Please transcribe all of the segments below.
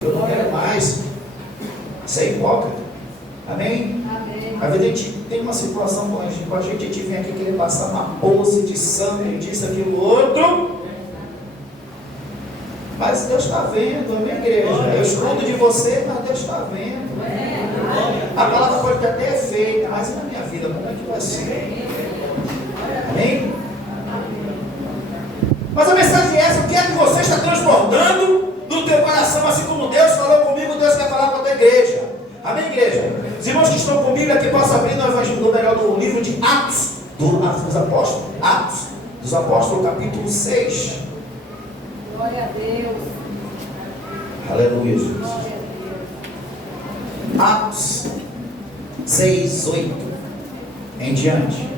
Eu não quero mais ser hipócrita. Amém? Amém. Às vezes a gente tem uma situação com a gente vem aqui querer passar uma pose de sangue, disso, aquilo, outro. Mas Deus está vendo, amém, igreja? Eu escondo de você, mas Deus está vendo. A palavra pode ter até feita, mas e na minha vida, como é que vai ser? Amém? Mas a mensagem é essa: o que é que você está transbordando no teu coração, assim como Deus falou comigo, Deus quer falar com a tua igreja. Amém, igreja? Os irmãos que estão com Bíblia, que possam abrir no Evangelho do livro de Atos dos Apóstolos. Atos dos Apóstolos, capítulo 6. Glória a Deus. Aleluia, Jesus. Glória a Deus. Atos 6, 8 em diante.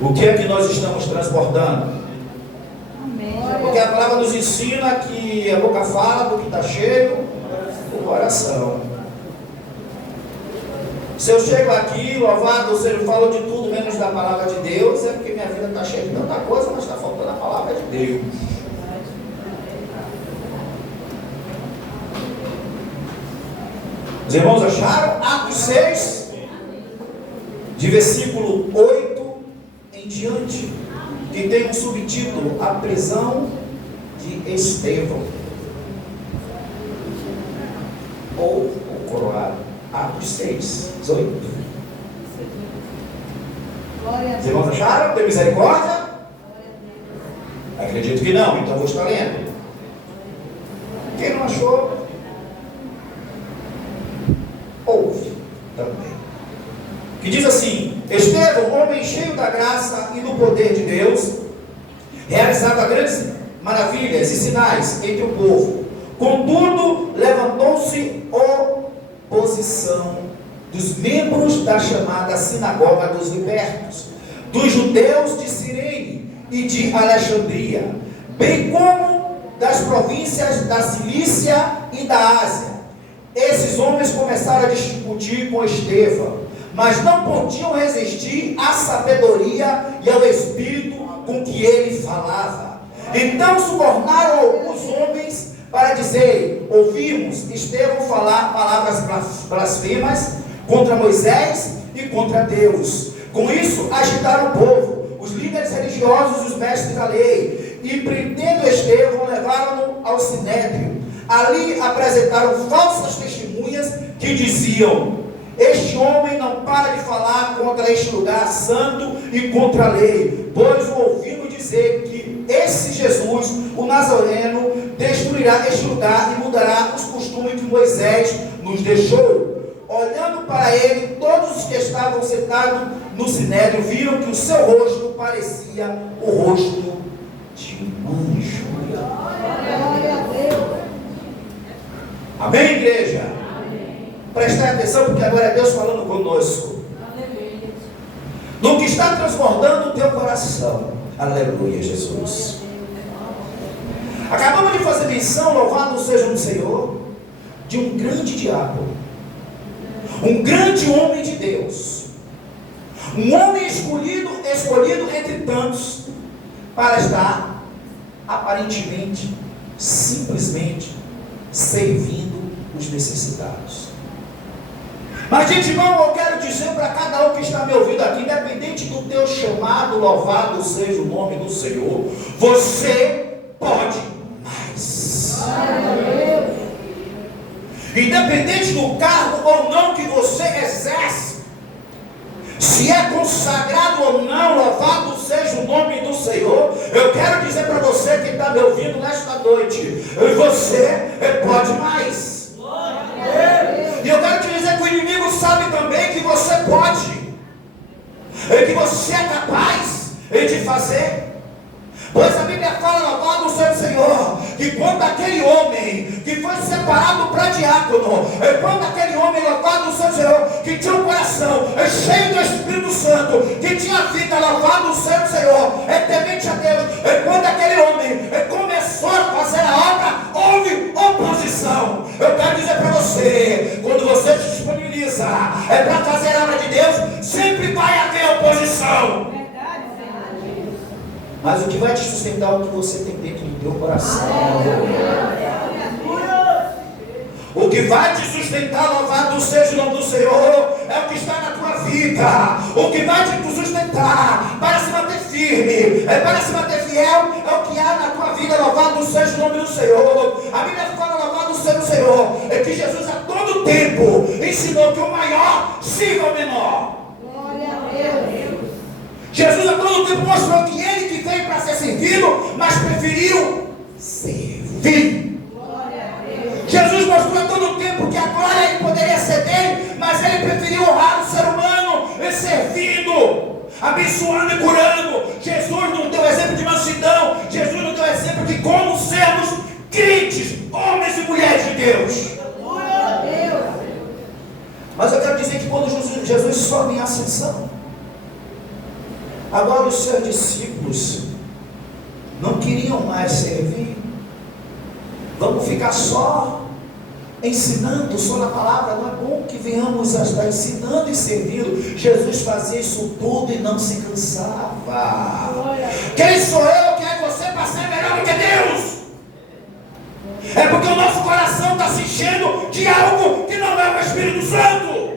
O que é que nós estamos transbordando? Amém. Porque a palavra nos ensina que a boca fala do que está cheio o coração. Se eu chego aqui, louvado seja, eu falo de tudo menos da palavra de Deus, é porque minha vida está cheia de tanta coisa, mas está faltando a palavra de Deus. Os irmãos acharam? Atos 6, de versículo 8 em diante, que tem um subtítulo: a prisão de Estevão, ou o coroado. Atos 6, 18. Glória a Os Deus. irmãos acharam? Tem misericórdia? Glória a Deus. Acredito que não, então vou estar lendo. Quem não achou, ouve também. Que diz assim: Estevão, homem cheio da graça e do poder de Deus, realizava grandes maravilhas e sinais entre o povo. Contudo, levantou-se oposição dos membros da chamada sinagoga dos libertos, dos judeus de Cirene e de Alexandria, bem como das províncias da Cilícia e da Ásia. Esses homens começaram a discutir com Estevão, mas não podiam resistir à sabedoria e ao espírito com que ele falava. Então subornaram alguns homens para dizer: ouvimos Estevão falar palavras blasfemas contra Moisés e contra Deus. Com isso agitaram o povo, os líderes religiosos e os mestres da lei, e prendendo Estevão, levaram-no ao sinédrio. Ali apresentaram falsas testemunhas que diziam: este homem não para de falar contra este lugar santo e contra a lei, pois o ouvimos dizer que esse Jesus, o Nazareno, destruirá este lugar e mudará os costumes que Moisés nos deixou. Olhando para ele, todos os que estavam sentados no sinédrio viram que o seu rosto parecia o rosto de um anjo. Glória a Deus. Amém, igreja? Prestai atenção, porque agora é Deus falando conosco. Aleluia. No que está transbordando o teu coração. Aleluia, Jesus. Acabamos de fazer menção, louvado seja o Senhor, de um grande diabo, um grande homem de Deus, um homem escolhido entre tantos, para estar aparentemente, simplesmente servindo os necessitados. Mas, gente, irmão, eu quero dizer para cada um que está me ouvindo aqui, independente do teu chamado, louvado seja o nome do Senhor, você pode mais. Independente do cargo ou não que você exerce, se é consagrado ou não, louvado seja o nome do Senhor, eu quero dizer para você que está me ouvindo nesta noite, você pode mais. E eu quero te dizer que o inimigo sabe também que você pode, e que você é capaz de fazer. Pois a Bíblia fala, louvado seja o Senhor, que quando aquele homem que foi separado para diácono, quando aquele homem, louvado seja o Senhor, que tinha um coração cheio do Espírito Santo, que tinha vida, louvado seja o Senhor, temente a Deus, quando aquele homem começou a fazer a obra, houve oposição. Eu quero dizer para você, quando você se disponibiliza para fazer a obra de Deus, sempre vai haver oposição. Mas o que vai te sustentar é o que você tem dentro do teu coração. que vai te sustentar, louvado seja o nome do Senhor, é o que está na tua vida. O que vai te sustentar para se manter firme, para se manter fiel, é o que há na tua vida. Louvado seja o nome do Senhor. A Bíblia fala, louvado seja o Senhor, é que Jesus a todo tempo ensinou que o maior sirva ao menor. Glória a Deus. Jesus a todo tempo mostrou que ele que veio para ser servido, mas preferiu servir. Glória a Deus. Jesus mostrou a todo tempo que agora ele poderia ceder, mas ele preferiu honrar o ser humano, servindo, abençoando e curando. Jesus não deu exemplo de mansidão, Jesus não deu exemplo de como sermos crentes, homens e mulheres de Deus. Glória a Deus. Mas eu quero dizer que quando Jesus sobe em ascensão, agora os seus discípulos não queriam mais servir. Vamos ficar só ensinando, só na palavra. Não é bom que venhamos a estar ensinando e servindo. Jesus fazia isso tudo e não se cansava. Quem sou eu, quem é você para ser melhor do que Deus? É porque o nosso coração está se enchendo de algo que não é o Espírito Santo.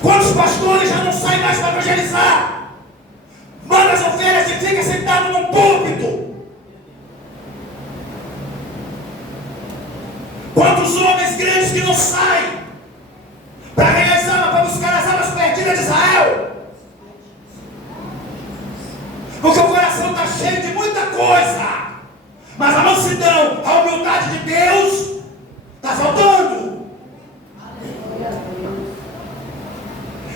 Quantos pastores já não saem mais para evangelizar? Manda as ovelhas e fica sentado num púlpito. Quantos homens grandes que não saem para ganhar as almas, para buscar as almas perdidas de Israel? Porque o coração está cheio de muita coisa, mas a mansidão, a humildade de Deus está faltando.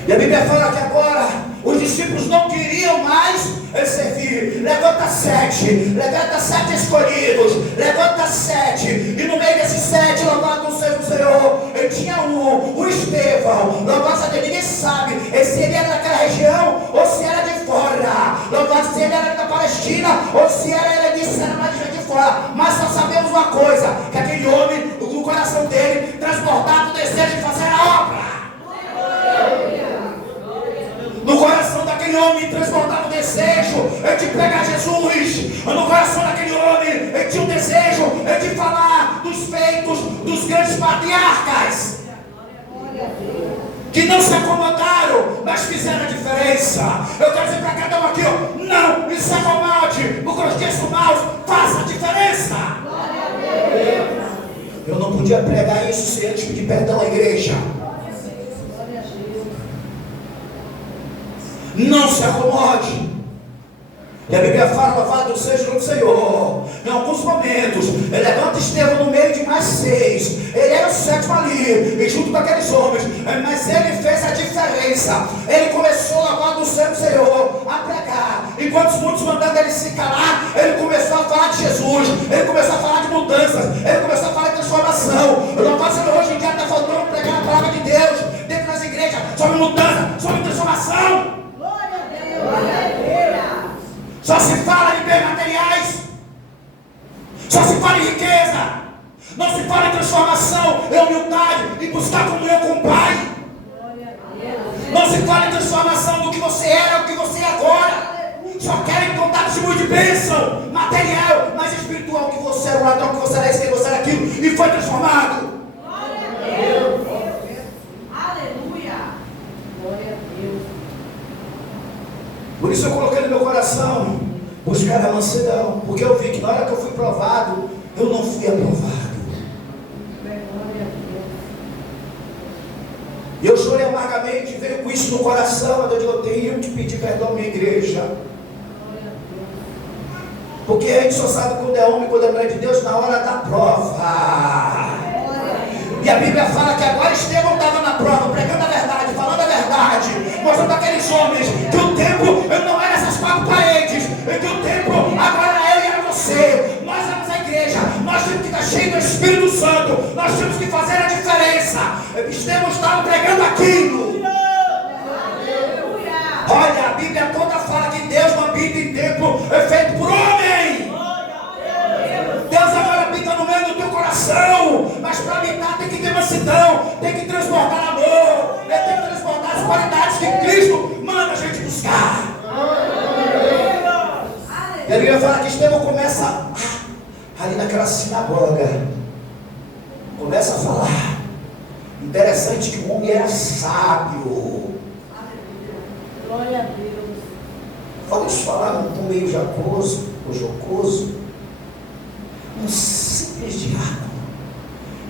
E a Bíblia fala que agora os discípulos não queriam mais servir. Levanta sete escolhidos, levanta sete, e no meio desses sete, louvado seja o Senhor, ele tinha o Estevão. Louvado seja Deus, ninguém sabe se ele era daquela região ou se era de fora. Louvado se ele era da Palestina ou se era, ele disse, era mais de fora. Mas só sabemos uma coisa, que aquele homem, no coração dele, transportava o desejo de fazer a obra. No coração daquele homem transportava o desejo de pregar Jesus. No coração daquele homem ele tinha um desejo de falar dos feitos dos grandes patriarcas, que não se acomodaram, mas fizeram a diferença. Eu quero dizer para cada um aqui, não se acomode, porque os dias são maus, faça a diferença. Eu não podia pregar isso sem antes pedir perdão à igreja. Não se acomode. E a Bíblia fala, louvado seja o nome do Senhor. Em alguns momentos, ele levanta Estevão no meio de mais 6. Ele era o sétimo ali, e junto com aqueles homens, mas ele fez a diferença. Ele começou, louvado seja o Senhor, a pregar. Enquanto os muitos mandando ele se calar, ele começou a falar de Jesus. Ele começou a falar de mudanças. Ele começou a falar de transformação. Louvado seja hoje em dia está faltando pregar a palavra de Deus dentro das igrejas, sobre mudança, sobre transformação. Só se fala em bens materiais, só se fala em riqueza, não se fala em transformação, em humildade, em buscar comunhão com o Pai. Não se fala em transformação do que você era, do que você é agora. Só querem contar testemunho de bênção material, mas espiritual, que você era o ladrão, que você era isso, que você era aquilo, e foi transformado. Glória a Deus. Aleluia. Glória a Deus. Por isso eu coloquei no meu coração buscar a mansidão, porque eu vi que na hora que eu fui provado, eu não fui aprovado. E eu chorei amargamente, veio com isso no coração, mas eu digo, eu tenho que pedir perdão à minha igreja. Porque a gente só sabe quando é homem, quando é mulher de Deus, na hora da prova. E a Bíblia fala que agora Estevão estava na prova, pregando a verdade, falando a verdade, mostrando aqueles homens que o tempo não era essas 4 paredes, e que o tempo agora era eu e era você. Nós éramos a igreja, nós temos que estar cheios do Espírito Santo, nós temos que fazer a diferença. Estevão estava pregando aquilo. Olha, a Bíblia toda fala que Deus não habita em templo feito por homem. Deus agora habita no meio do teu coração, mas para habitar tem que ter mansidão, tem que transportar amor, tem que transportar as qualidades que Cristo manda a gente buscar. E a Bíblia fala que Estevão começa ali naquela sinagoga. Começa a falar. Interessante que o homem era sábio. Glória a Deus. Vamos falar num tom meio jocoso, ou jocoso. Um simples diácono.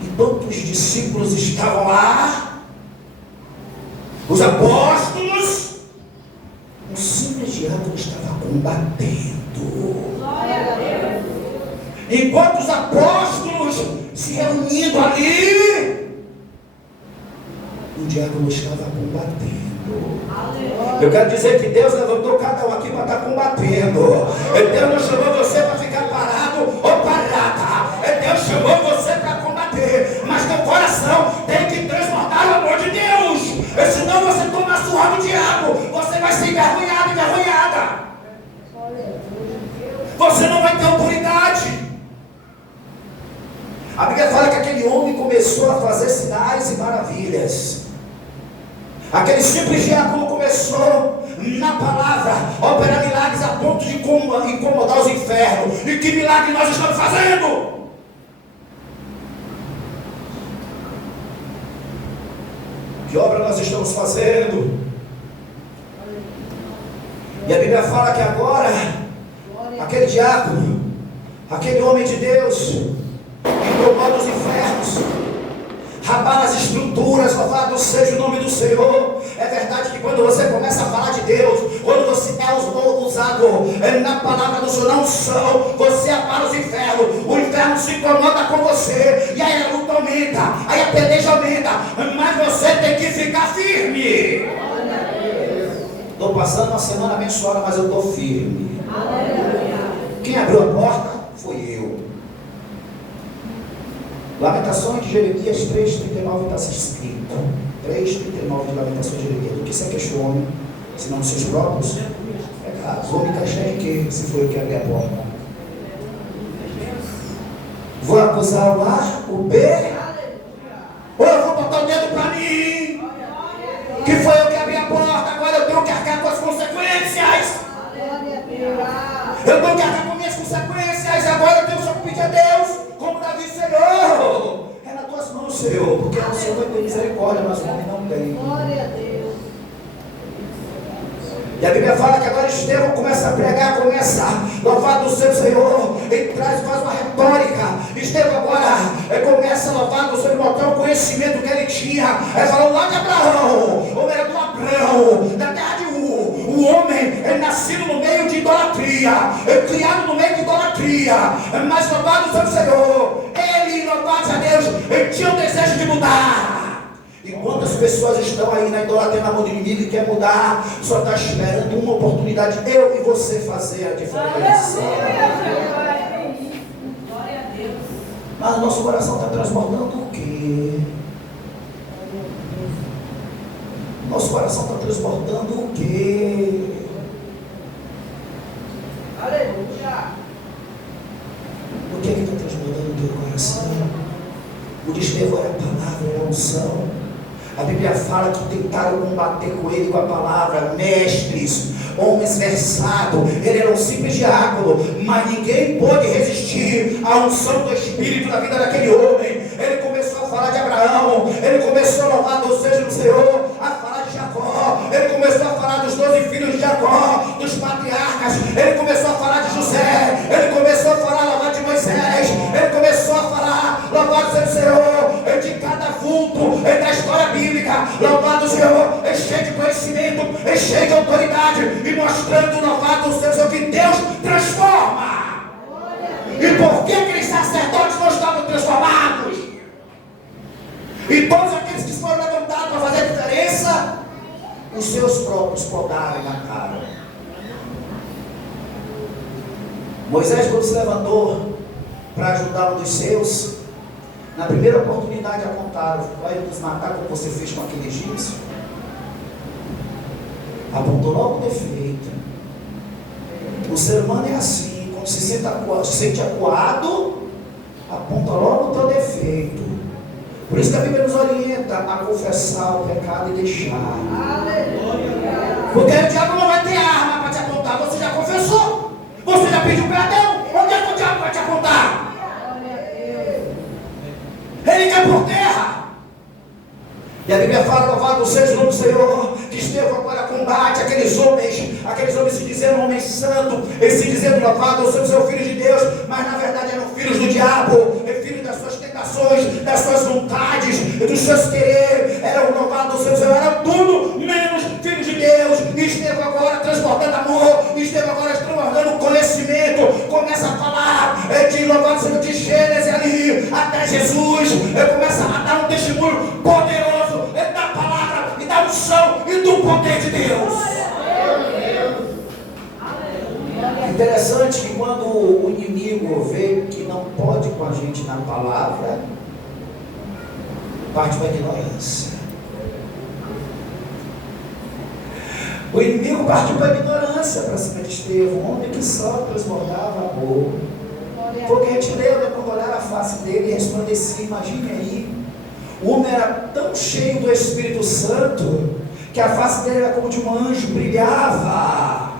Enquanto os discípulos estavam lá, os apóstolos, um simples diácono estava combatendo. Glória a Deus. Enquanto os apóstolos se reunindo ali, o diácono estava combatendo. Eu quero dizer que Deus levantou cada um aqui para estar combatendo. Deus não chamou você para ficar parado ou parada. Deus chamou você para combater. Mas teu coração tem que transbordar o amor de Deus. Senão você toma a surra do diabo. Você vai ser envergonhado, envergonhada. Você não vai ter autoridade. A Bíblia fala que aquele homem começou a fazer sinais e maravilhas. Aquele simples diácono começou na palavra a operar milagres a ponto de incomodar os infernos. E que milagre nós estamos fazendo? Que obra nós estamos fazendo? E a Bíblia fala que agora aquele diácono, aquele homem de Deus, incomoda os infernos, abala as estruturas. Louvado seja o nome do Senhor. É verdade que quando você começa a falar de Deus, quando você é usado na palavra do Senhor, na unção, você abala os infernos. O inferno se incomoda com você, e aí a luta aumenta, aí a peleja aumenta, mas você tem que ficar firme. Estou passando uma semana abençoada, mas eu estou firme. Quem abriu a porta foi eu. Lamentações de Jeremias 3,39 está escrito. 3,39 de Lamentações de Jeremias. Do que se queixou o homem, senão dos seus próprios pecados? O homem está cheio de quê, se foi eu que abri a porta? Vou acusar o A, o B? Ou eu vou botar o dedo para mim? Que foi eu que abri a porta, agora eu tenho que arcar com as consequências. Eu tenho que arcar com minhas consequências, agora eu tenho só que pedir a Deus, como Davi, Senhor, é nas tuas mãos, Senhor, porque o Senhor vai ter misericórdia, mas o homem não tem. Glória a Deus. E a Bíblia fala que agora Estevão começa a pregar, louvado seja o Senhor, ele faz uma retórica. Estevão agora começa a louvar o Senhor, mostrar o conhecimento que ele tinha. Falou lá de Abraão, o era do Abraão, da terra de o homem é nascido no meio de idolatria, criado no meio de idolatria, mas louvado seja o Senhor, ele, louvado a Deus, ele tinha o desejo de mudar. Enquanto as pessoas estão aí na idolatria, na mão do inimigo e quer mudar, só está esperando uma oportunidade, eu e você fazer a diferença. Glória a Deus. Mas o nosso coração está transbordando o quê? Nosso coração está transbordando o quê? Aleluia. O que é que está transbordando o teu coração? O de Estevão era a palavra, era a unção. A Bíblia fala que tentaram combater com ele com a palavra, mestres, homens versados. Ele era um simples diácono, mas ninguém pôde resistir à unção do Espírito na vida daquele homem. Ele começou a falar de Abraão, ele começou a louvar o Senhor do Senhor, a falar de Jacó, ele começou a falar dos 12 filhos de Jacó, dos patriarcas, ele começou a falar de José, ele começou a falar louvar de Moisés, ele começou a falar louvado seja o Senhor, de cada vulto da história bíblica. Louvado o Senhor, é cheio de conhecimento, é cheio de autoridade, e mostrando louvado o Senhor que Deus transforma. E por que aqueles sacerdotes não estavam transformados? E todos aqueles que foram levantados para fazer a diferença, os seus próprios podaram na cara. Moisés, quando se levantou para ajudar um dos seus, na primeira oportunidade apontaram: vai nos matar como você fez com aquele egípcio? Apontou logo o defeito. O ser humano é assim, quando se sente acuado, aponta logo o teu defeito. Por isso que a Bíblia nos orienta a confessar o pecado e deixar. Aleluia. Porque o diabo não vai ter arma para te apontar. Você já confessou? Você já pediu perdão? Onde é que o diabo vai te apontar? Glória a Deus. Ele quer E a Bíblia fala, louvado seja o nome do Senhor, que Estevão agora combate aqueles homens se dizendo homens santos, eles se dizendo louvado seja o seu filho de Deus, mas na verdade eram filhos do diabo, filhos das suas tentações, das suas vontades, dos seus quereres, eram louvado seja o Senhor, eram tudo menos filhos de Deus. E Estevão agora transportando amor, Estevão agora transportando conhecimento, começa a falar de louvado seja de Gênesis ali, até Jesus, começa a dar um testemunho poderoso da palavra e da unção e do poder de Deus. Interessante que quando o inimigo vê que não pode com a gente na palavra, parte para a ignorância. O inimigo partiu para a ignorância para cima de Estevão, um homem que só transbordava amor. Porque a gente leu, né, quando olhava a face dele e resplandecia, imagine aí. O homem era tão cheio do Espírito Santo que a face dele era como de um anjo, brilhava.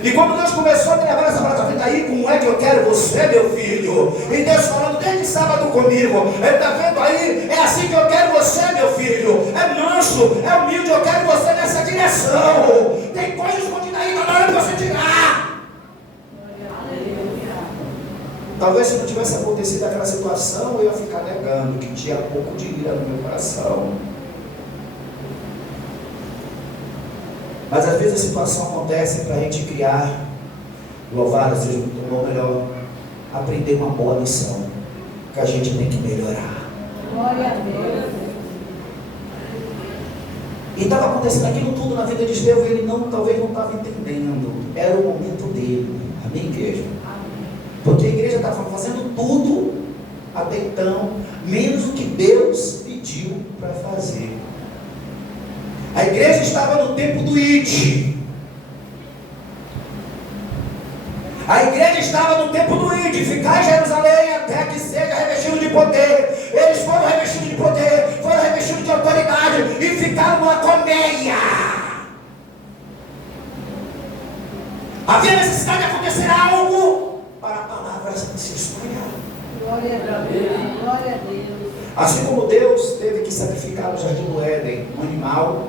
E quando Deus começou a me levar essa palavra, aí, como é que eu quero você, meu filho? E Deus falando desde sábado comigo, Ele está vendo aí, é assim que eu quero você, meu filho. É manso, é humilde, eu quero você nessa direção. Tem coisas escondidas aí, está na hora de você tirar. Talvez se não tivesse acontecido aquela situação, eu ia ficar negando que tinha pouco de ira no meu coração. Mas às vezes a situação acontece para a gente criar, louvado seja ou melhor, aprender uma boa lição, que a gente tem que melhorar. Glória a Deus. E estava acontecendo aquilo tudo na vida de Estevão, e ele talvez não estava entendendo. Era o momento dele. Amém, igreja? Porque a igreja estava fazendo tudo até então, menos o que Deus pediu para fazer. A igreja estava no tempo do id. A igreja estava no tempo do id, ficar em Jerusalém até que seja revestido de poder. Eles foram revestidos de poder, foram revestidos de autoridade e ficaram numa colmeia. Havia necessidade de acontecer algo para a palavra se espalhar. Glória a Deus. Glória a Deus. Assim como Deus teve que sacrificar no jardim do Éden um animal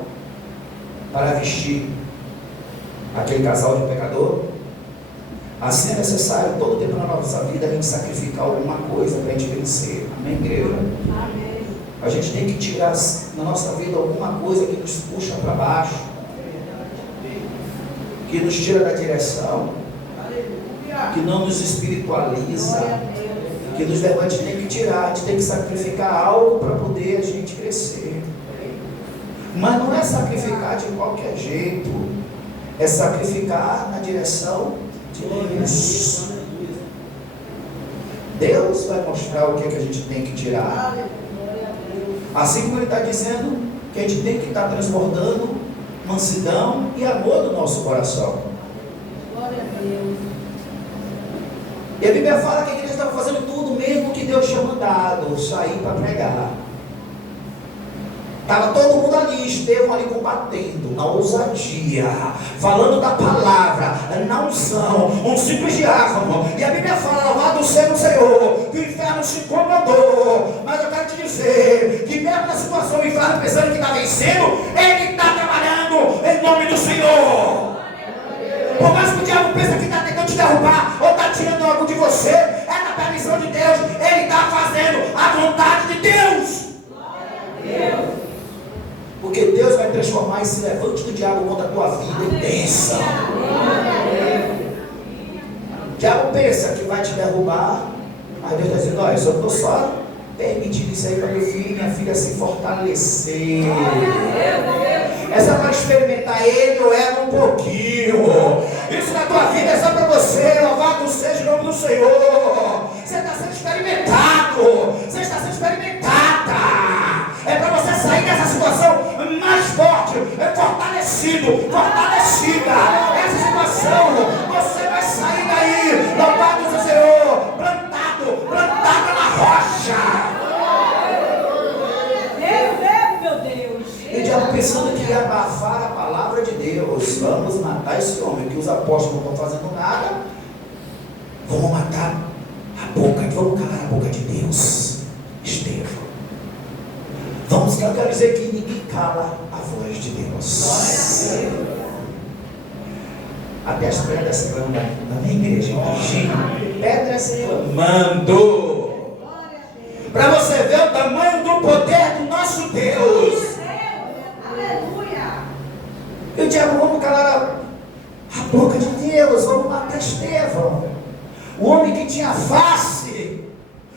para vestir aquele casal de pecador, assim é necessário todo tempo na nossa vida a gente sacrificar alguma coisa para a gente vencer. Amém, igreja? Amém. A gente tem que tirar na nossa vida alguma coisa que nos puxa para baixo, que nos tira da direção, que não nos espiritualiza, que nos leva, a gente tem que tirar, a gente tem que sacrificar algo para poder a gente crescer. Mas não é sacrificar de qualquer jeito, é sacrificar na direção de Deus. Deus vai mostrar o que é que a gente tem que tirar. Assim como Ele está dizendo que a gente tem que estar transbordando mansidão e amor do nosso coração. Glória a Deus. E a Bíblia fala que a igreja estava fazendo tudo mesmo que Deus tinha mandado sair para pregar. Estava todo mundo ali, Estevão ali combatendo, na ousadia, falando da palavra, na unção, um simples diácono. E a Bíblia fala, louvado seja o Senhor, que o inferno se incomodou. Mas eu quero te dizer, que mesmo na situação, o inferno pensando que está vencendo, ele está trabalhando em nome do Senhor. Por mais que o diabo pense que está tentando te derrubar, ou está tirando algo de você, é na permissão de Deus, ele está fazendo a vontade de Deus. Porque Deus vai transformar esse levante do diabo contra a tua vida em bênção. O diabo pensa que vai te derrubar, aí Deus está dizendo, olha, eu estou só permitindo isso aí para meu filho e minha filha se fortalecer. Essa para experimentar ele ou ela um pouquinho. Isso na tua vida é só para você, louvado seja o nome do Senhor. Você está sendo experimentado, você está sendo experimentada. É para você sair dessa situação mais forte, fortalecida. Essa situação, você vai sair daí, louvado seja o Senhor, plantado na rocha. Meu Deus. E o diabo pensando que ia abafar a palavra de Deus. Vamos matar esse homem, que os apóstolos não estão fazendo nada. Vamos matar a boca, vamos calar a boca de Deus. Estevão. Vamos Irmãos, eu quero dizer que ninguém cala a voz de Deus. Até as pedras clamam na minha igreja, imagina, pedras clamando. Para você ver o tamanho do poder do nosso Deus. Aleluia. E o diabo, vamos calar a boca de Deus, vamos matar Estevão. O homem que tinha face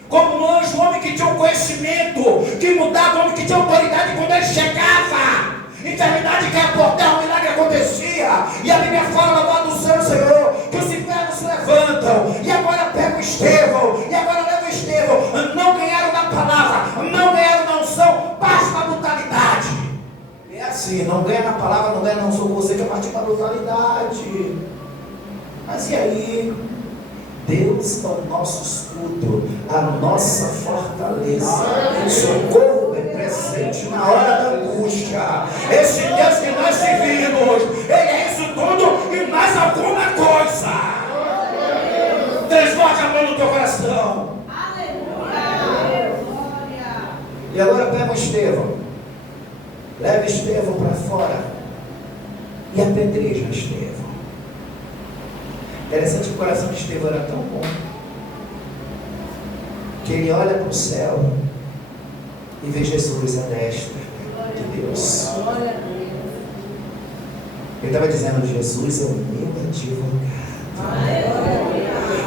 como um anjo, o homem que tinha um conhecimento, que mudava, o homem que tinha autoridade quando ele chegava. Enfermidade que ia portar, um milagre acontecia. E a Bíblia fala, louvado seja o Senhor, que os infernos se levantam. E agora pega o Estevão, e agora leva o Estevão. Não ganharam na palavra, não ganharam na unção, parte para a brutalidade. É assim, não ganha na palavra, não ganha na unção, você que é partir para a brutalidade. Mas e aí? Deus é o nosso escudo, a nossa fortaleza, socorro bem presente na hora da angústia. Esse Deus que nós servimos, Ele é isso tudo e mais alguma coisa. Transborde a mão no teu coração. Aleluia. E agora pega o Estevão, leva Estevão para fora e apedreja Estevão. Interessante que o coração de Estevão era tão bom que ele olha para o céu e vê Jesus à destra de Deus. Ele estava dizendo, Jesus é o meu advogado.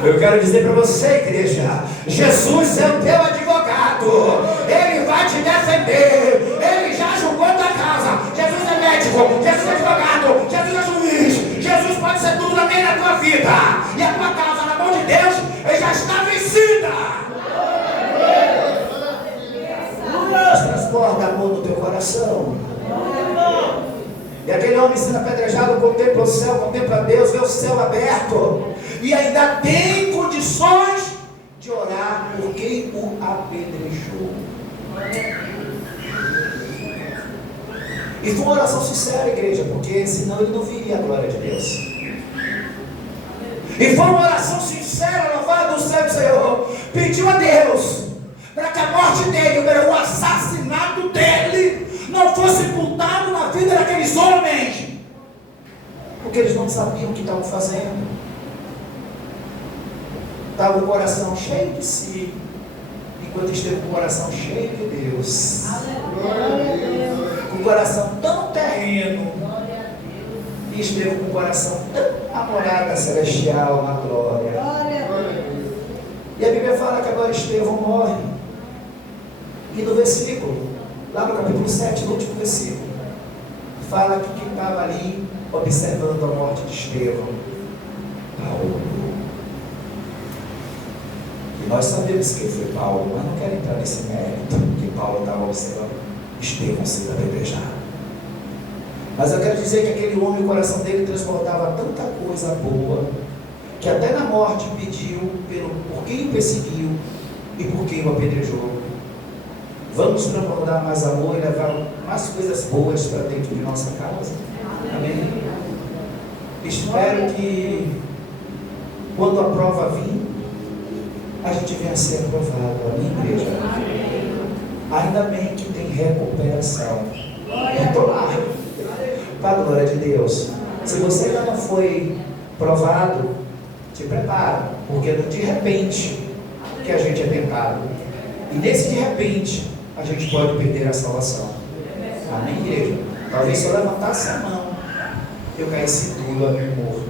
Eu quero dizer para você, igreja, Jesus é o teu advogado. Ele vai te defender. Ele já julgou tua causa. Jesus é médico, Jesus é advogado, Jesus é juiz. Jesus pode ser tudo também na tua vida. E a tua causa na mão de Deus, ele já está vencida. Transporta amor no teu coração. E aquele homem sendo apedrejado contempla o céu, contempla Deus, vê o céu aberto. E ainda tem condições de orar por quem o apedrejou. E foi uma oração sincera, igreja, porque senão ele não viria a glória de Deus. E foi uma oração sincera, louvado seja o Senhor. Pediu a Deus para que a morte dele, o assassinato dele, não fosse imputado na vida daqueles homens, porque eles não sabiam o que estavam fazendo. Estava o coração cheio de si, enquanto esteve com o coração cheio de Deus. Com o coração tão terreno, e esteve com o coração tão amorado celestial na glória. E a Bíblia fala que agora Estevão morre. E no versículo, lá no capítulo 7, no último versículo, fala que quem estava ali observando a morte de Estevão, Paulo. E nós sabemos quem foi Paulo, mas não quero entrar nesse mérito, que Paulo estava observando Estevão sendo apedrejado. Mas eu quero dizer que aquele homem, o coração dele transportava tanta coisa boa, que até na morte pediu por quem o perseguiu e por quem o apedrejou. Vamos transbordar mais amor e levar mais coisas boas para dentro de nossa casa. Amém? Espero que quando a prova vir, a gente venha a ser aprovado. Amém, igreja? Ainda bem que tem recuperação. Eu estou lá, para a glória de Deus. Se você ainda não foi provado, te prepara, porque é de repente que a gente é tentado. E nesse de repente, a gente pode perder a salvação. Amém, igreja? Talvez se eu levantasse a mão, eu caísse duro, morto.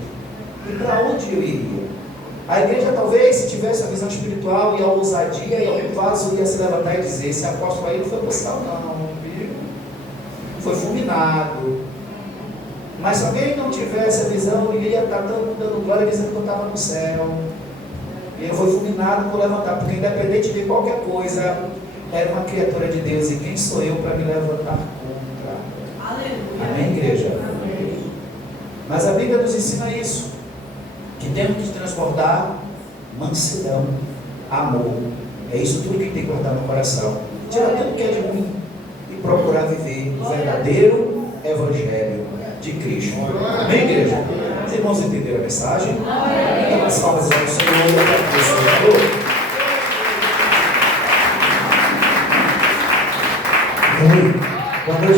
E para onde eu iria? A igreja talvez, se tivesse a visão espiritual e a ousadia, e algum vaso ia se levantar e dizer, esse apóstolo aí não foi buscar não, viu? Foi fulminado. Mas se alguém não tivesse a visão, ele ia estar dando glória dizendo que eu estava no céu. E ele foi fulminado por levantar, porque independente de qualquer coisa, era uma criatura de Deus. E quem sou eu para me levantar contra? Aleluia. Amém, igreja? Amém. Mas a Bíblia nos ensina isso, que temos que transbordar mansidão, amor. É isso tudo que tem que guardar no coração. Tirar tudo que é de ruim e procurar viver o verdadeiro Evangelho de Cristo. Amém, igreja? Os irmãos entenderam a mensagem? Então, as palmas ao Senhor. Amém. Boa noite.